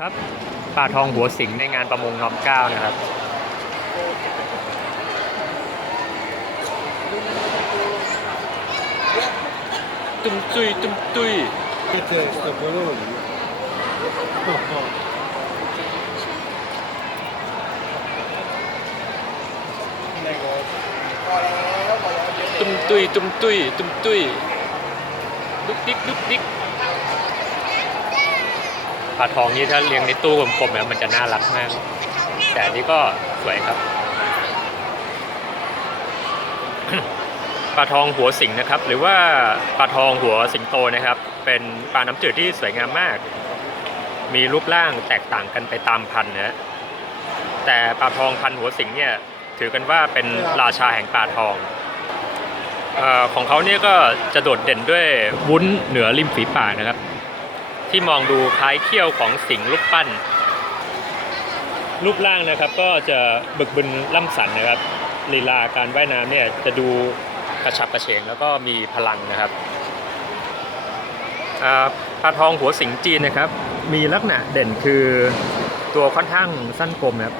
ครับปลาทองหัวสิงในงานประมงน้อมเกล้านะครับ ตุ้มตุยตุ้มตุย Это стопороли. ตุ้มตุยตุ้มตุยตุ้มตุยดุกดิกดุกดิกปล าทองนี้ถ้าเลี้ยงในตู้กลมๆเนี่ยมันจะน่ารักมาก แต่นนี้ก็สวยครับปลาทองหัวสิงนะครับ หรือว่าปลาทองหัวสิงโตนะครับ เป็นปลาน้ำจืดที่สวยงามมาก มีรูปร่างแตกต่างกันไปตามพันธุ์นะแต่ปลาทองพันหัวสิงเนี่ยถือกันว่าเป็นราชาแห่งปลาทองเออของเขาเนี่ยก็จะโดดเด่นด้วยวุ้นเหนือริมฝีปากนะครับ ที่มองดูคล้ายเขี้ยวของสิงลูกปั้น รูปร่างนะครับก็จะบึกบึนล่ำสันนะครับลีลาการว่ายน้ำเนี่ยจะดูกระฉับกระเฉงแล้วก็มีพลังนะครับปลาทองหัวสิงจีนนะครับ มีลักษณะเด่นคือตัวค่อนข้างสั้นกลมครับ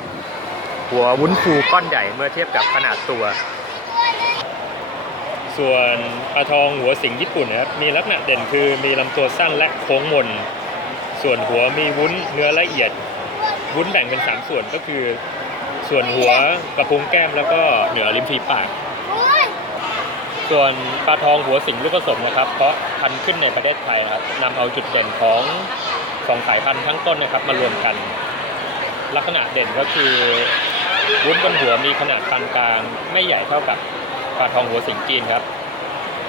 หัววุ้นฟูก้อนใหญ่เมื่อเทียบกับขนาดตัว ส่วนปลาทองหัวสิงญี่ปุ่นนะครับมีลักษณะเด่นคือมีลำตัวสั้นและโค้งมน ส่วนหัวมีวุ้นเนื้อละเอียด วุ้นแบ่งเป็น 3 ส่วนก็คือ ส่วนหัวกระพุ้งแก้มแล้วก็เหนือริมฝีปาก ส่วนปลาทองหัวสิงลูกผสมนะครับ เพราะพันธุ์ขึ้นในประเทศไทยครับนำเอาจุดเด่นของสองสายพันธุ์ทั้งต้นนะครับมารวมกัน ลักษณะเด่นก็คือวุ้นบนหัวมีขนาดปานกลางไม่ใหญ่เท่ากับ ปลาทองหัวสิงจีนครับ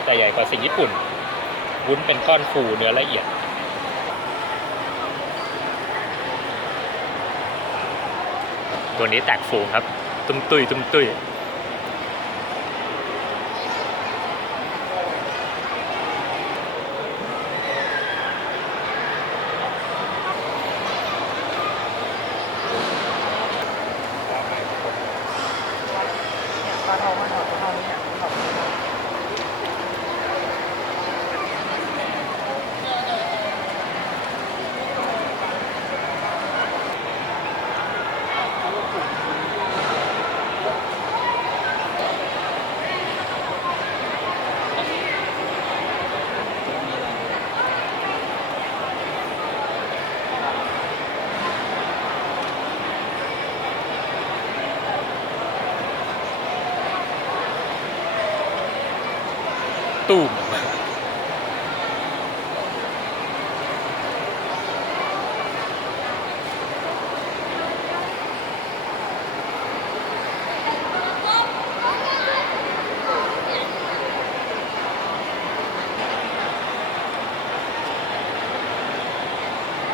แต่ใหญ่กว่าสิงญี่ปุ่น วุ้นเป็นก้อนฟูเนื้อละเอียด ตัวนี้แตกฟูครับ ตุ้มตุยตุ้มตุยปลาทองมันหอมปลาทอง turma.